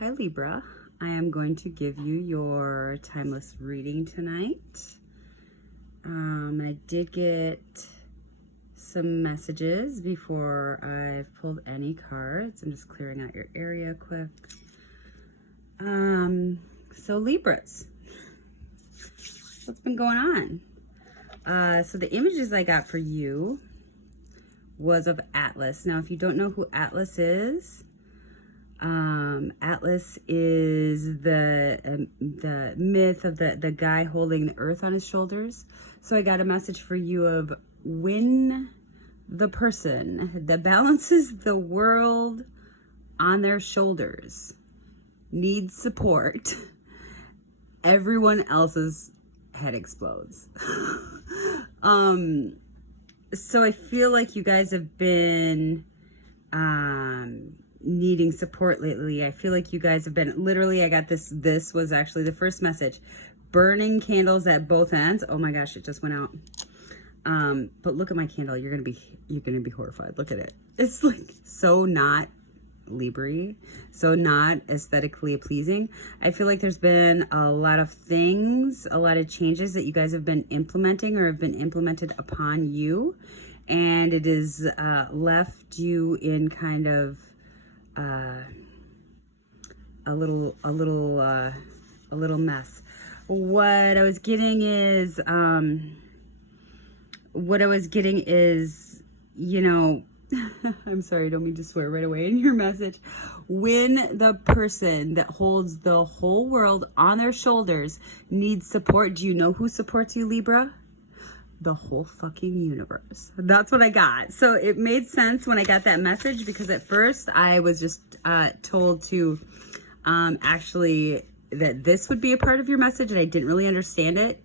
Hi Libra, I am going to give you your timeless reading tonight. I did get some messages before I've pulled any cards. I'm just clearing out your area quick. So Libras, what's been going on? So the images I got for you was of Atlas. Now, if you don't know who Atlas is, Atlas is the myth of the guy holding the earth on his shoulders. So I got a message for you of when the person that balances the world on their shoulders needs support, everyone else's head explodes. So I feel like you guys have been needing support lately. I feel like you guys have been, literally, I got this was actually the first message, burning candles at both ends. Oh my gosh, it just went out. But look at my candle. You're gonna be horrified. Look at it. It's like so not Libra, so not aesthetically pleasing. I feel like there's been a lot of things, a lot of changes that you guys have been implementing or have been implemented upon you, and it has left you in kind of a little mess. What I was getting is, you know, I'm sorry, I don't mean to swear right away in your message. When the person that holds the whole world on their shoulders needs support, do you know who supports you, Libra? The whole fucking universe. That's what I got. So it made sense when I got that message, because at first I was just told to actually that this would be a part of your message, and I didn't really understand it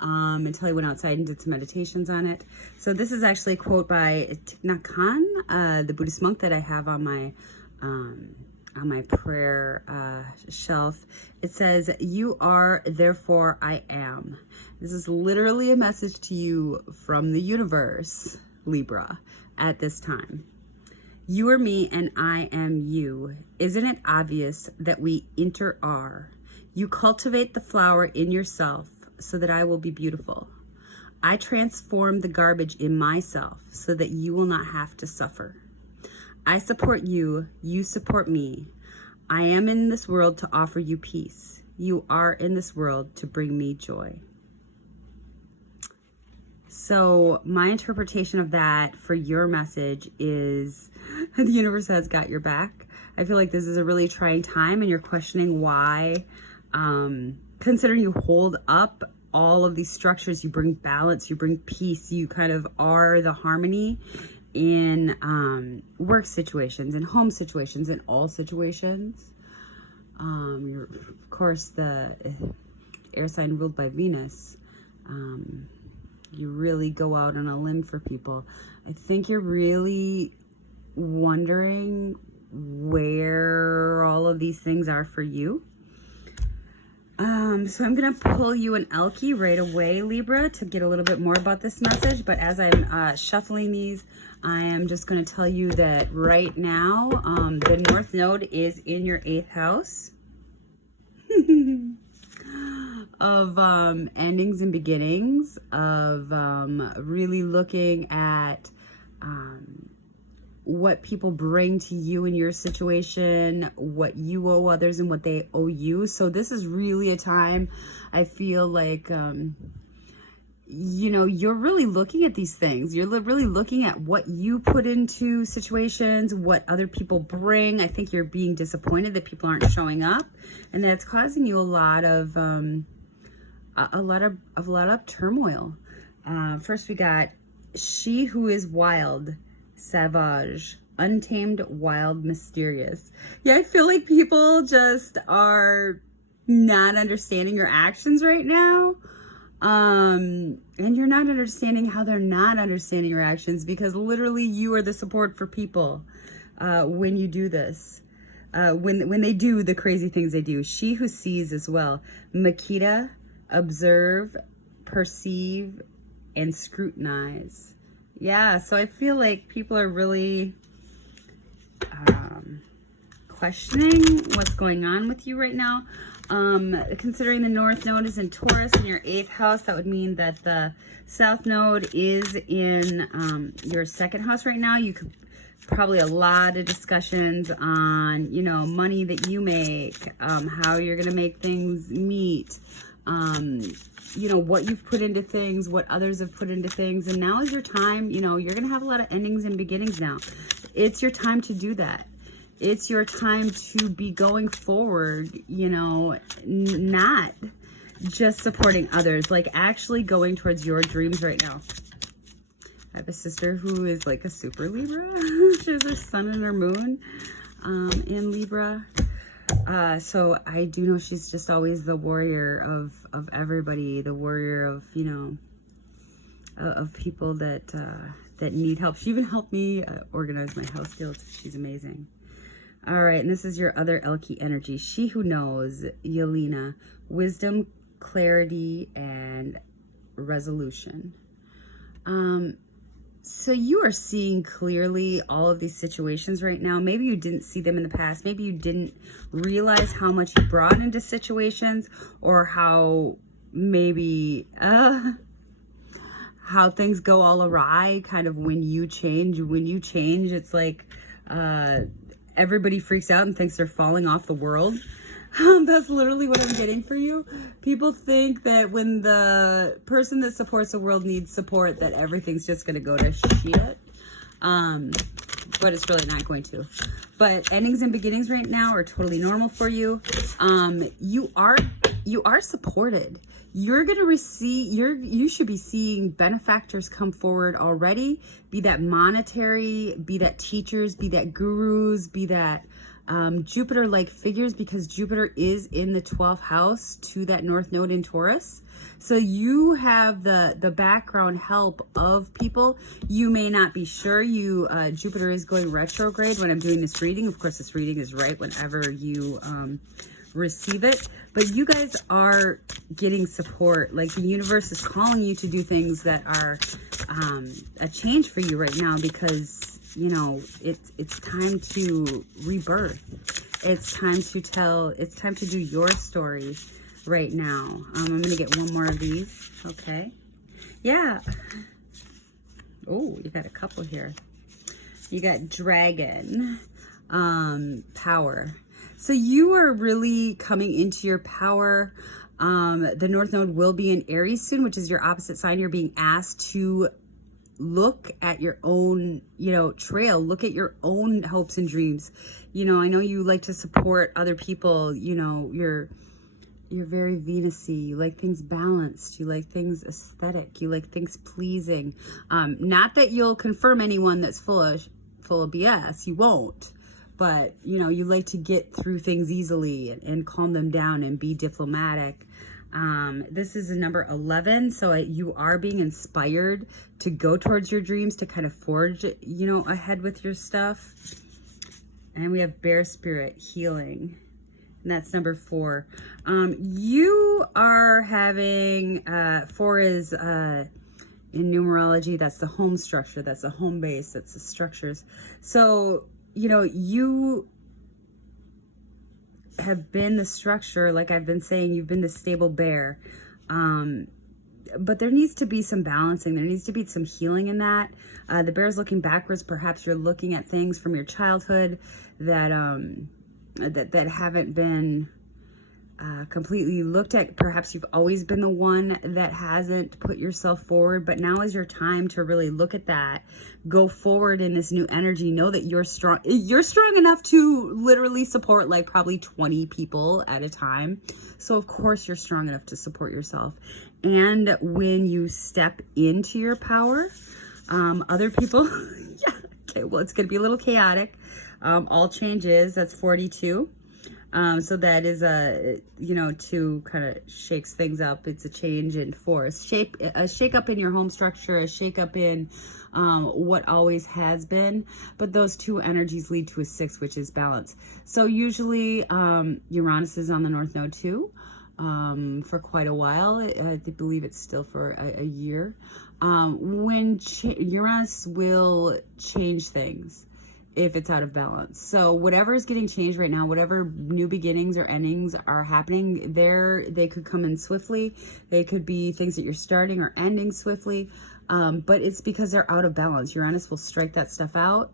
until I went outside and did some meditations on it. So this is actually a quote by Thich Nhat Hanh, the Buddhist monk that I have on my prayer shelf. It says, "You are, therefore I am." This is literally a message to you from the universe, Libra, at this time. You are me and I am you. Isn't it obvious that we inter-are? You cultivate the flower in yourself so that I will be beautiful. I transform the garbage in myself so that you will not have to suffer. I support you, you support me. I am in this world to offer you peace. You are in this world to bring me joy. So my interpretation of that for your message is the universe has got your back. I feel like this is a really trying time and you're questioning why, considering you hold up all of these structures, you bring balance, you bring peace, you kind of are the harmony in work situations, in home situations, in all situations. You're, of course, the air sign ruled by Venus. You really go out on a limb for people. I think you're really wondering where all of these things are for you. So I'm going to pull you an Elkie right away, Libra, to get a little bit more about this message. But as I'm shuffling these, I am just going to tell you that right now, the North Node is in your 8th house of endings and beginnings, of really looking at what people bring to you in your situation, what you owe others and what they owe you. So this is really a time, I feel like, you know, you're really looking at these things. You're really looking at what you put into situations, what other people bring. I think you're being disappointed that people aren't showing up, and that it's causing you a lot of turmoil. First we got she who is wild, savage, untamed, wild, mysterious. Yeah, I feel like people just are not understanding your actions right now. And you're not understanding how they're not understanding your actions, because literally you are the support for people when you do this. When they do the crazy things they do. She who sees as well. Makita, observe, perceive, and scrutinize. Yeah, so I feel like people are really questioning what's going on with you right now. Considering the North Node is in Taurus in your 8th house, that would mean that the South Node is in your 2nd house right now. You could probably a lot of discussions on, you know, money that you make, how you're going to make things meet, you know, what you've put into things, what others have put into things. And now is your time. You know, you're going to have a lot of endings and beginnings now. It's your time to do that. It's your time to be going forward, you know, not just supporting others, like actually going towards your dreams right now. I have a sister who is like a super Libra. She has her sun and her moon in Libra. So I do know she's just always the warrior of everybody, the warrior of, you know, of people that that need help. She even helped me organize my house skills. She's amazing. All right, and this is your other Elke energy. She who knows, Yelena, wisdom, clarity, and resolution. So you are seeing clearly all of these situations right now. Maybe you didn't see them in the past. Maybe you didn't realize how much you brought into situations, or how maybe how things go all awry kind of when you change. When you change, it's like everybody freaks out and thinks they're falling off the world. That's literally what I'm getting for you. People think that when the person that supports the world needs support, that everything's just going to go to shit. But it's really not going to. But endings and beginnings right now are totally normal for you. You are supported. You're going to receive, you should be seeing benefactors come forward already, be that monetary, be that teachers, be that gurus, be that Jupiter-like figures, because Jupiter is in the 12th house to that North Node in Taurus. So you have the background help of people. You may not be sure. Jupiter is going retrograde when I'm doing this reading. Of course, this reading is right whenever you receive it. But you guys are getting support. Like the universe is calling you to do things that are a change for you right now, because you know, it's time to rebirth. It's time to do your story right now. I'm going to get one more of these. Okay. Yeah. Oh, you got a couple here. You got dragon, power. So you are really coming into your power. The North Node will be in Aries soon, which is your opposite sign. You're being asked to look at your own, you know, trail, look at your own hopes and dreams. You know, I know you like to support other people, you know, you're very Venus-y, you like things balanced, you like things aesthetic, you like things pleasing. Not that you'll confirm anyone that's full of BS, you won't, but you know, you like to get through things easily and calm them down and be diplomatic. This is a number 11, so you are being inspired to go towards your dreams, to kind of forge, you know, ahead with your stuff. And we have bear spirit, healing, and that's number 4. You are having 4 is in numerology, that's the home structure, that's the home base, that's the structures. So you know, you have been the structure, like I've been saying, you've been the stable bear. But there needs to be some balancing. There needs to be some healing in that. The bear's looking backwards. Perhaps you're looking at things from your childhood that that haven't been completely looked at. Perhaps you've always been the one that hasn't put yourself forward, but now is your time to really look at that, go forward in this new energy. Know that you're strong. You're strong enough to literally support like probably 20 people at a time. So of course you're strong enough to support yourself. And when you step into your power, other people, yeah, okay, well, it's going to be a little chaotic. All changes, that's 42. So that is you know, 2 kind of shakes things up. It's a change in force, a shake up in your home structure, a shake up in what always has been. But those 2 energies lead to a 6, which is balance. So usually Uranus is on the North Node too, for quite a while. I believe it's still for a year. When Uranus will change things. if it's out of balance. So whatever is getting changed right now, whatever new beginnings or endings are happening there, they could come in swiftly. They could be things that you're starting or ending swiftly. But it's because they're out of balance. Uranus will strike that stuff out.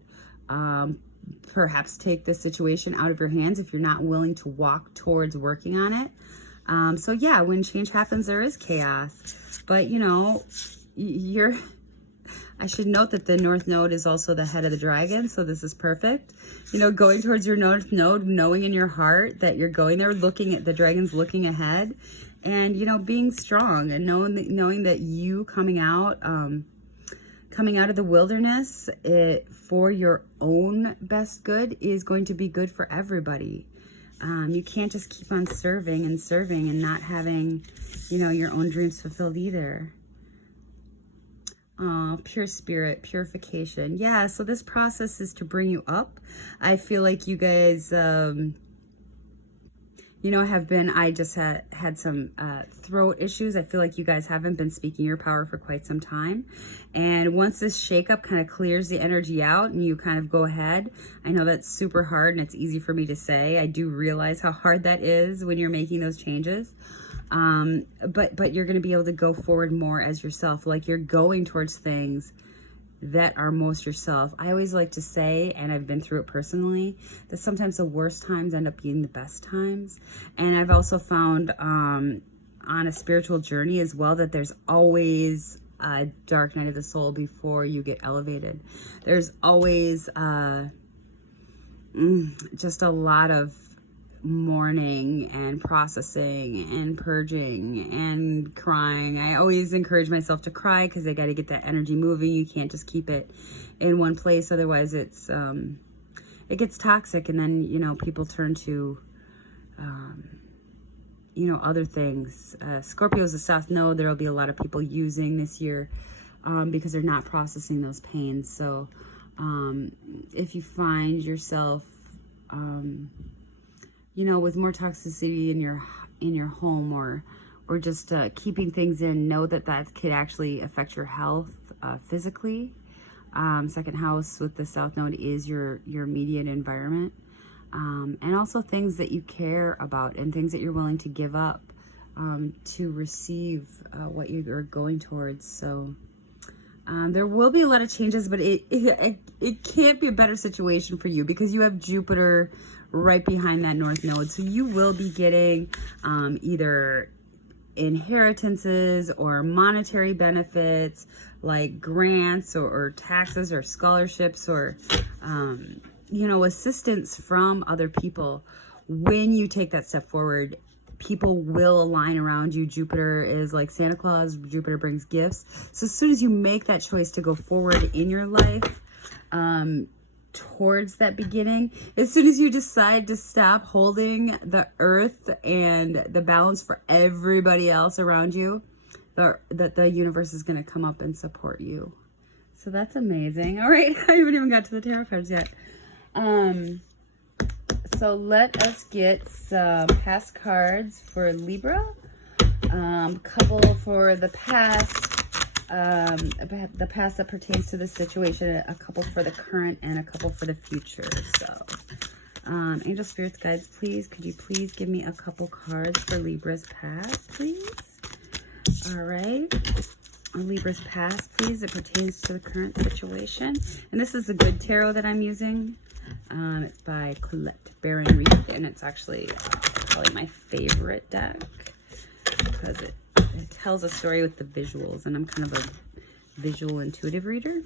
Perhaps take the situation out of your hands if you're not willing to walk towards working on it. So yeah, when change happens, there is chaos. But you know, I should note that the North Node is also the head of the dragon, so this is perfect. You know, going towards your North Node, knowing in your heart that you're going there, looking at the dragon's looking ahead, and, you know, being strong and knowing that you coming out of the wilderness for your own best good is going to be good for everybody. You can't just keep on serving and not having, you know, your own dreams fulfilled either. Pure spirit, purification. Yeah, so this process is to bring you up. I feel like you guys, you know, I just had some throat issues. I feel like you guys haven't been speaking your power for quite some time. And once this shakeup kind of clears the energy out and you kind of go ahead, I know that's super hard and it's easy for me to say. I do realize how hard that is when you're making those changes. But you're going to be able to go forward more as yourself, like you're going towards things that are most yourself. I always like to say, and I've been through it personally, that sometimes the worst times end up being the best times. And I've also found on a spiritual journey as well that there's always a dark night of the soul before you get elevated. There's always just a lot of mourning and processing and purging and crying. I always encourage myself to cry because I got to get that energy moving. You can't just keep it in one place, otherwise it's it gets toxic, and then, you know, people turn to you know, other things. Scorpio's the South Node. There'll be a lot of people using this year because they're not processing those pains. So if you find yourself you know, with more toxicity in your home, or just keeping things in, know that could actually affect your health physically. Second house with the South Node is your immediate environment, and also things that you care about and things that you're willing to give up to receive what you are going towards. So there will be a lot of changes, but it can't be a better situation for you because you have Jupiter right behind that North Node. So you will be getting either inheritances or monetary benefits like grants or taxes or scholarships or, you know, assistance from other people. When you take that step forward, people will align around you. Jupiter is like Santa Claus. Jupiter brings gifts. So as soon as you make that choice to go forward in your life, towards that beginning, as soon as you decide to stop holding the earth and the balance for everybody else around you, the universe is going to come up and support you. So that's amazing. All right, I haven't even got to the tarot cards yet. So let us get some past cards for Libra, couple for the past, that pertains to the situation, a couple for the current, and a couple for the future. So, angel spirits, guides, please, could you please give me a couple cards for Libra's past, please? All right. Libra's past, please. It pertains to the current situation. And this is a good tarot that I'm using. It's by Colette Baron Reed, and it's actually probably my favorite deck because it tells a story with the visuals, and I'm kind of a visual intuitive reader.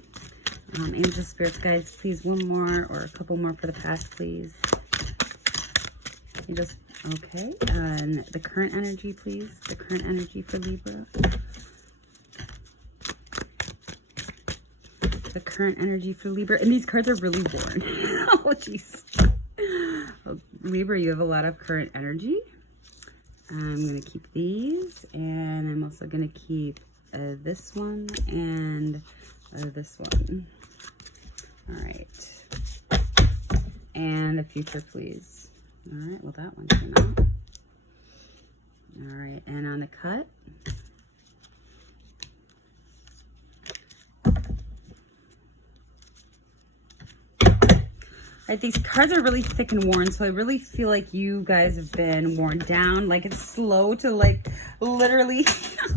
Angel spirits, guides, please, one more or a couple more for the past, please. Okay, and the current energy, please. The current energy for Libra. The current energy for Libra. And these cards are really boring. Oh, jeez. Well, Libra, you have a lot of current energy. I'm going to keep these. And I'm also going to keep this one and this one. All right. And the future, please. All right. Well, that one came out. All right. And on the cut. Right, these cards are really thick and worn, so I really feel like you guys have been worn down. Like, it's slow to, like, literally,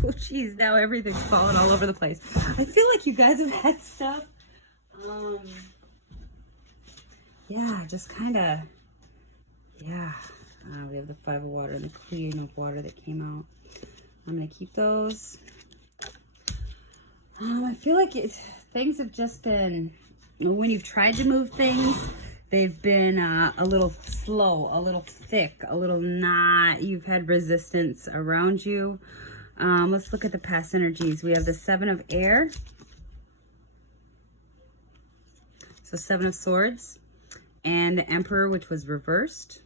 oh geez, now everything's falling all over the place. I feel like you guys have had stuff, yeah, just kind of, yeah. We have the 5 of water and the Queen of water that came out. I'm going to keep those. I feel like things have just been, when you've tried to move things, they've been a little slow, a little thick, a little not. You've had resistance around you. Let's look at the past energies. We have the 7 of air. So 7 of swords. And the Emperor, which was reversed.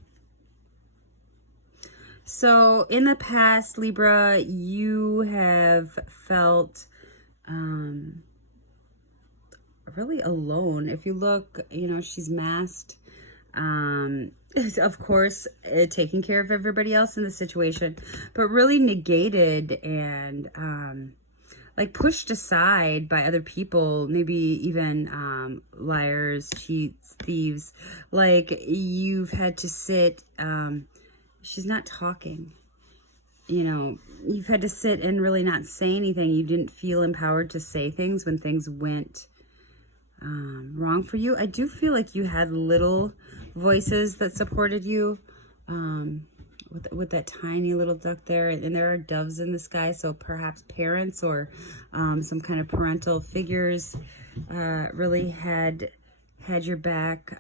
So in the past, Libra, you have felt really alone. If you look, you know, she's masked, of course, taking care of everybody else in the situation, but really negated and like pushed aside by other people, maybe even liars, cheats, thieves. Like, you've had to sit, she's not talking, you know, you've had to sit and really not say anything. You didn't feel empowered to say things when things went wrong for you. I do feel like you had little voices that supported you, with that tiny little duck there, and there are doves in the sky, so perhaps parents or some kind of parental figures really had your back,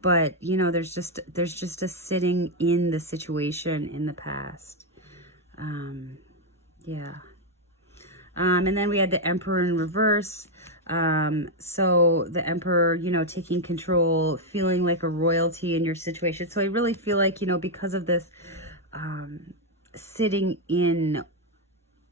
but you know, there's just a sitting in the situation in the past. Yeah. And then we had the Emperor in reverse. So the Emperor, you know, taking control, feeling like a royalty in your situation. So I really feel like, you know, because of this, sitting in,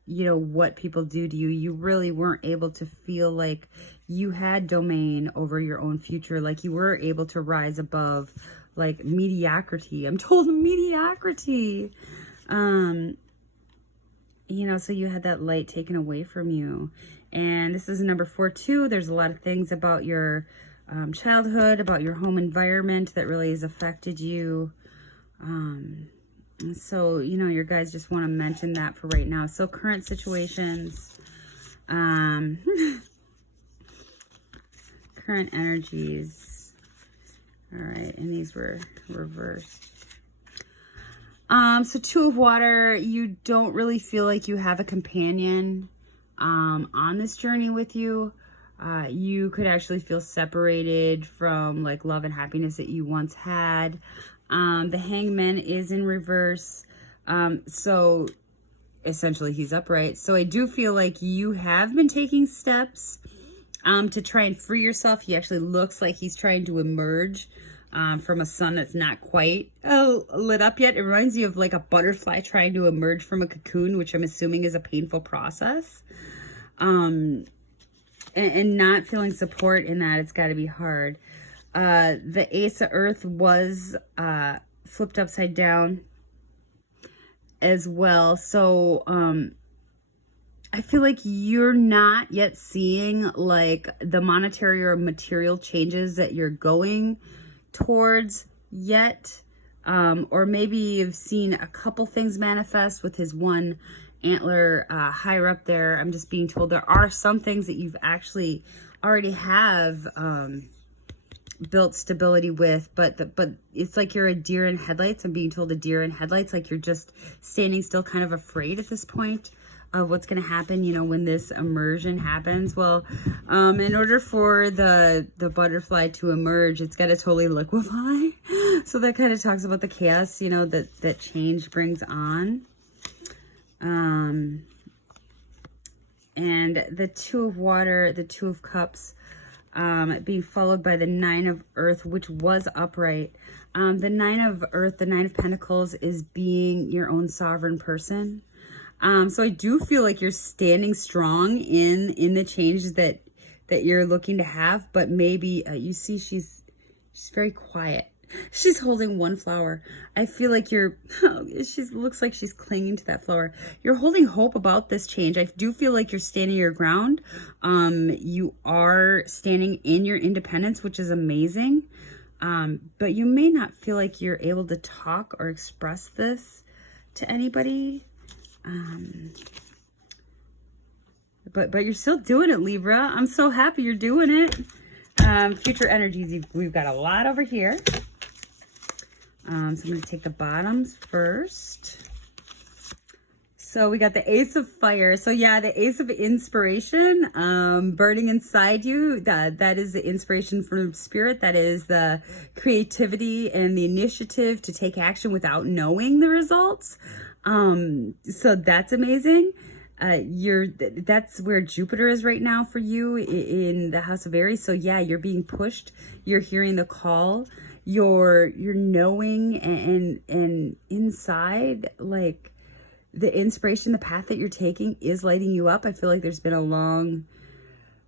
you know, what people do to you, you really weren't able to feel like you had domain over your own future. Like, you were able to rise above, like, mediocrity. I'm told mediocrity. You know, so you had that light taken away from you. And this is number 4 too. There's a lot of things about your childhood, about your home environment that really has affected you. So, you know, your guys just want to mention that for right now. So current situations, current energies. All right, and these were reversed. So 2 of water, you don't really feel like you have a companion on this journey with you. You could actually feel separated from, like, love and happiness that you once had. The Hangman is in reverse. So essentially he's upright. So I do feel like you have been taking steps to try and free yourself. He actually looks like he's trying to emerge from a sun that's not quite lit up yet. It reminds you of like a butterfly trying to emerge from a cocoon, which I'm assuming is a painful process. And not feeling support in that, it's got to be hard. The Ace of Earth was flipped upside down as well. So I feel like you're not yet seeing like the monetary or material changes that you're going towards yet, or maybe you've seen a couple things manifest with his one antler higher up there. I'm just being told there are some things that you've actually already have built stability with, but it's like you're a deer in headlights. I'm being told a deer in headlights, like you're just standing still, kind of afraid at this point of what's going to happen, you know, when this immersion happens. Well, in order for the butterfly to emerge, it's got to totally liquefy. So that kind of talks about the chaos, you know, that change brings on. And the 2 of water, the 2 of cups, being followed by the 9 of earth, which was upright. The 9 of earth, the 9 of pentacles, is being your own sovereign person. So I do feel like you're standing strong in the changes that you're looking to have, but maybe you see she's very quiet. She's holding one flower. I feel like you're, she looks like she's clinging to that flower. You're holding hope about this change. I do feel like you're standing your ground. You are standing in your independence, which is amazing. But you may not feel like you're able to talk or express this to anybody. But you're still doing it, Libra. I'm so happy you're doing it. Future energies, we've got a lot over here. So I'm going to take the bottoms first. So we got the Ace of Fire. So yeah, the Ace of Inspiration, burning inside you. That is the inspiration from Spirit. That is the creativity and the initiative to take action without knowing the results. So that's amazing. That's where Jupiter is right now for you in the house of Aries. So yeah, you're being pushed. You're hearing the call. You're knowing and inside, like, the inspiration, the path that you're taking is lighting you up. I feel like there's been a long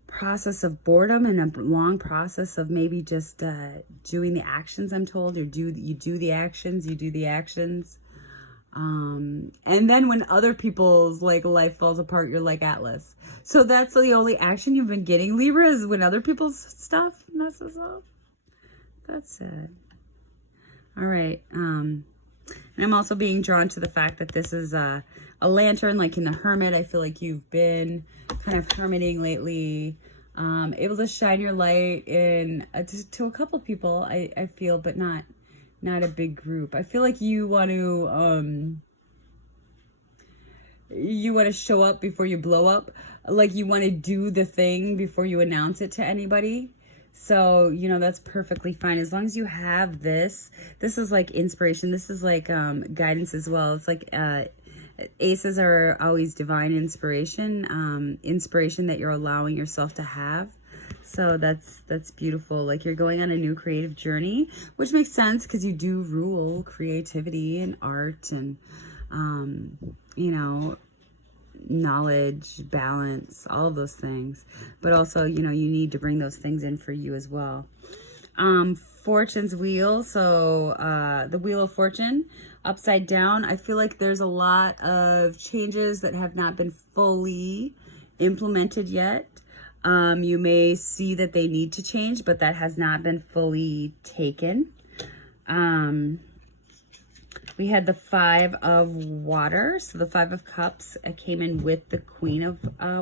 process of boredom and a long process of maybe just doing the actions, I'm told, or you do the actions. And then when other people's like life falls apart, you're like Atlas. So that's the only action you've been getting, Libra, is when other people's stuff messes up. That's sad. All right. And I'm also being drawn to the fact that this is a lantern, like in the Hermit. I feel like you've been kind of hermiting lately, able to shine your light in to a couple people, I feel, but not a big group. I feel like you want to show up before you blow up. Like you want to do the thing before you announce it to anybody. So, you know, that's perfectly fine. As long as you have this is like inspiration. This is like guidance as well. It's like aces are always divine inspiration, inspiration that you're allowing yourself to have. So that's beautiful. Like you're going on a new creative journey, which makes sense because you do rule creativity and art and, you know, knowledge, balance, all of those things. But also, you know, you need to bring those things in for you as well. Fortune's wheel. So the Wheel of Fortune upside down. I feel like there's a lot of changes that have not been fully implemented yet. You may see that they need to change, but that has not been fully taken. We had the Five of Water. So the Five of Cups came in with the Queen of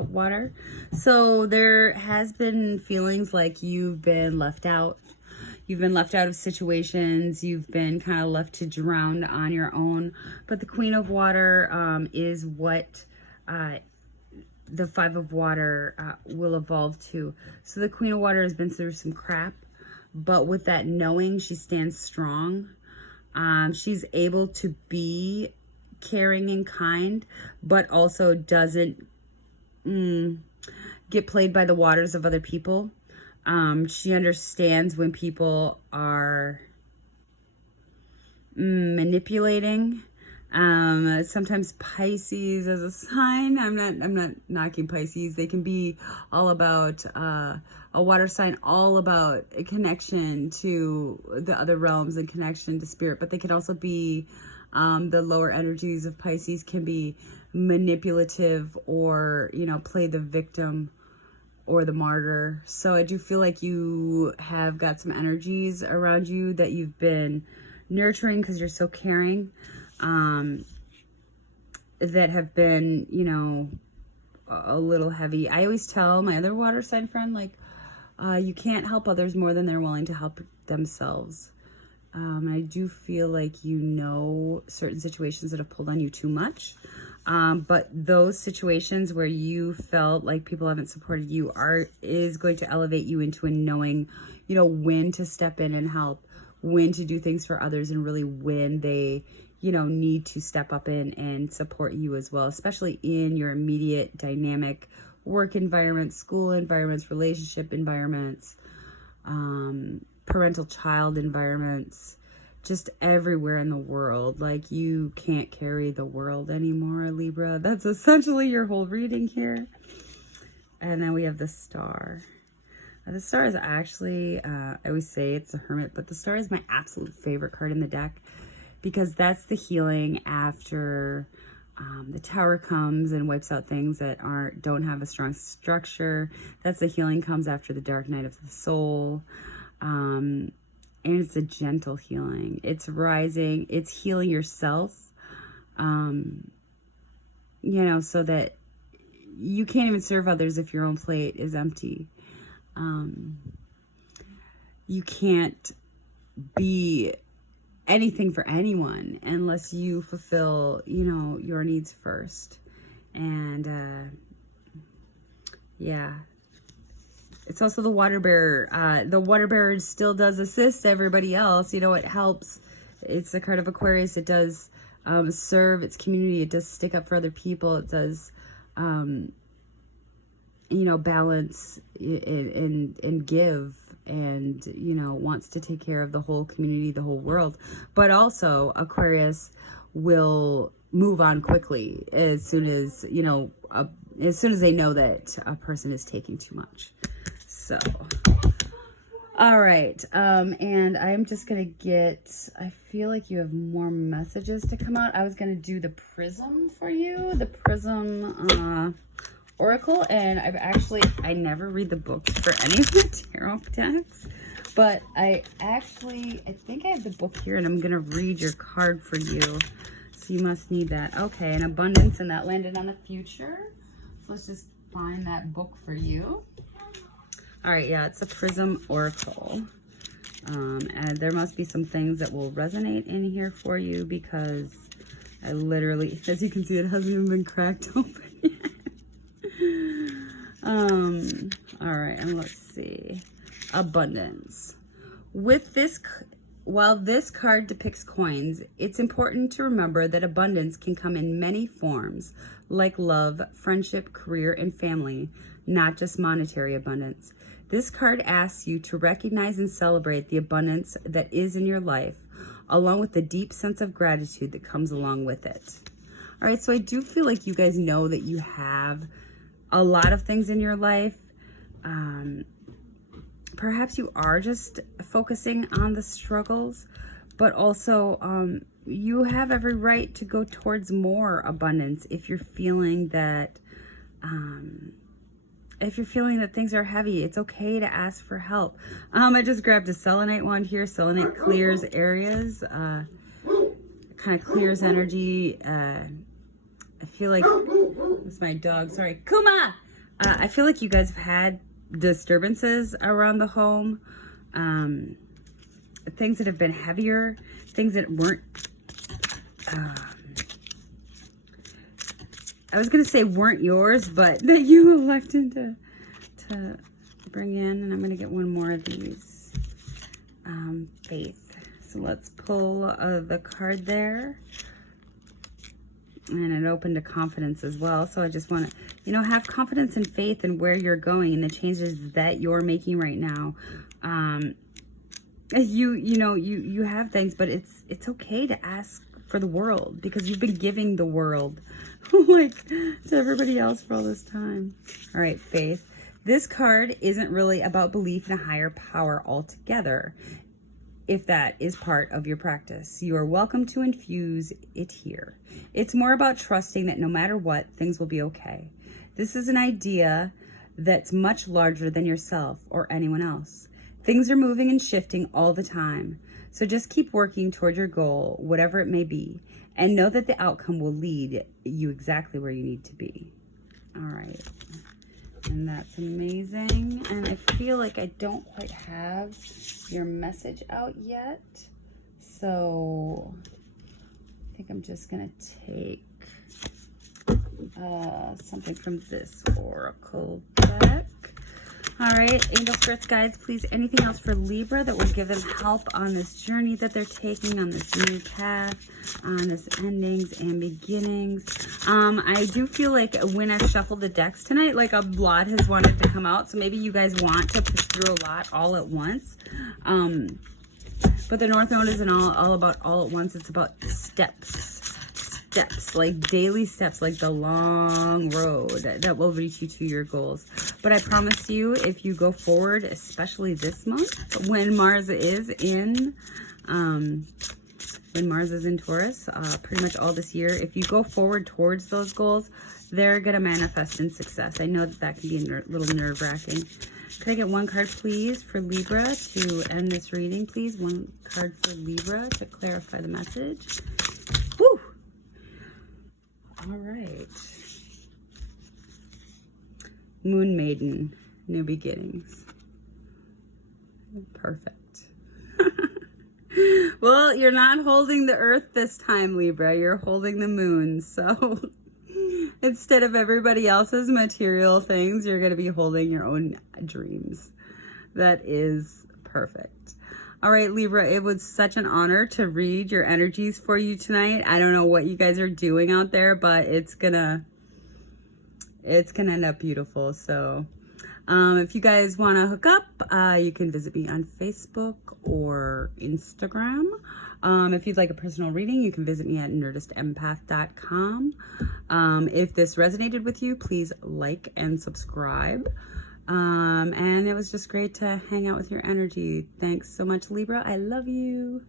Water. So there has been feelings like you've been left out. You've been left out of situations. You've been kind of left to drown on your own. But the Queen of Water is what the Five of Water will evolve to. So the Queen of Water has been through some crap, but with that knowing, she stands strong. She's able to be caring and kind, but also doesn't get played by the waters of other people. She understands when people are manipulating. Sometimes Pisces as a sign, I'm not knocking Pisces. They can be all about a water sign, all about a connection to the other realms and connection to spirit, but they can also be the lower energies of Pisces can be manipulative or, you know, play the victim or the martyr. So I do feel like you have got some energies around you that you've been nurturing because you're so caring. That have been, you know, a little heavy. I always tell my other water sign friend, like, you can't help others more than they're willing to help themselves. I do feel like, you know, certain situations that have pulled on you too much. But those situations where you felt like people haven't supported you is going to elevate you into a knowing, you know, when to step in and help, when to do things for others, and really when they, you know, need to step up in and support you as well, especially in your immediate dynamic work environments, school environments, relationship environments, parental child environments, just everywhere in the world. Like, you can't carry the world anymore, Libra. That's essentially your whole reading here. And then we have the Star. The Star is actually, I always say it's a Hermit, but the Star is my absolute favorite card in the deck, because that's the healing after the Tower comes and wipes out things that don't have a strong structure. That's the healing comes after the Dark Night of the Soul. And it's a gentle healing. It's rising. It's healing yourself, you know, so that you can't even serve others if your own plate is empty. You can't be anything for anyone unless you fulfill, you know, your needs first. And yeah, it's also the water bearer. The water bearer still does assist everybody else. You know, it helps. It's the card of Aquarius. It does serve its community. It does stick up for other people. It does, you know, balance and give, and, you know, wants to take care of the whole community, the whole world. But also Aquarius will move on quickly as soon as, you know, as soon as they know that a person is taking too much. So, all right. And I'm just going to I feel like you have more messages to come out. I was going to do the Prism for you, the Prism, Oracle, and I never read the books for any of the tarot decks, but I think I have the book here, and I'm going to read your card for you, so you must need that. Okay, an abundance, and that landed on the future, so let's just find that book for you. All right, yeah, it's a Prism Oracle, and there must be some things that will resonate in here for you, because I literally, as you can see, it hasn't even been cracked open yet. All right, and let's see. Abundance. While this card depicts coins, it's important to remember that abundance can come in many forms, like love, friendship, career, and family, not just monetary abundance. This card asks you to recognize and celebrate the abundance that is in your life, along with the deep sense of gratitude that comes along with it. All right, so I do feel like you guys know that you have a lot of things in your life. Perhaps you are just focusing on the struggles, but also you have every right to go towards more abundance if you're feeling that things are heavy. It's okay to ask for help. I just grabbed a selenite wand here. Selenite clears areas, kind of clears energy. I feel like it's my dog. Sorry, Kuma. I feel like you guys have had disturbances around the home, things that have been heavier, things that weren't. I was gonna say weren't yours, but that you elected to bring in. And I'm gonna get one more of these. Faith. So let's pull the card there. And it opened to confidence as well. So I just want to, you know, have confidence and faith in where you're going and the changes that you're making right now. You have things, but it's okay to ask for the world, because you've been giving the world like to everybody else for all this time. All right, faith. This card isn't really about belief in a higher power altogether. If that is part of your practice, you are welcome to infuse it here. It's more about trusting that no matter what, things will be okay. This is an idea that's much larger than yourself or anyone else. Things are moving and shifting all the time. So just keep working toward your goal, whatever it may be, and know that the outcome will lead you exactly where you need to be. All right. And that's amazing. And I feel like I don't quite have your message out yet. So I think I'm just going to take something from this Oracle deck. All right, angel spirits, guides, please, anything else for Libra that will give them help on this journey that they're taking, on this new path, on this endings and beginnings. I do feel like when I've shuffled the decks tonight, like a lot has wanted to come out. So maybe you guys want to push through a lot all at once. But the North Node isn't all about all at once. It's about steps, like daily steps, like the long road that will reach you to your goals. But I promise you, if you go forward, especially this month, when Mars is in Taurus, pretty much all this year, if you go forward towards those goals, they're going to manifest in success. I know that that can be a little nerve-wracking. Could I get one card, please, for Libra to end this reading, please? One card for Libra to clarify the message. Woo! All right. Moon Maiden, new beginnings. Perfect. Well, you're not holding the earth this time, Libra. You're holding the moon. So instead of everybody else's material things, you're going to be holding your own dreams. That is perfect. All right, Libra, it was such an honor to read your energies for you tonight. I don't know what you guys are doing out there, but it's gonna end up beautiful. So if you guys want to hook up, you can visit me on Facebook or Instagram. If you'd like a personal reading, you can visit me at nerdistempath.com. If this resonated with you, please like and subscribe. And it was just great to hang out with your energy. Thanks so much, Libra. I love you.